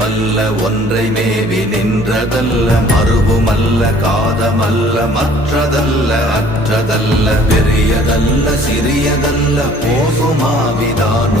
எதுவல்ல ஒன்றை மேவி நின்றதல்ல மறுவுமல்ல காதமல்ல மற்றதல்ல அற்றதல்ல பெரியதல்ல சிறியதல்ல போகுமாவிதானோ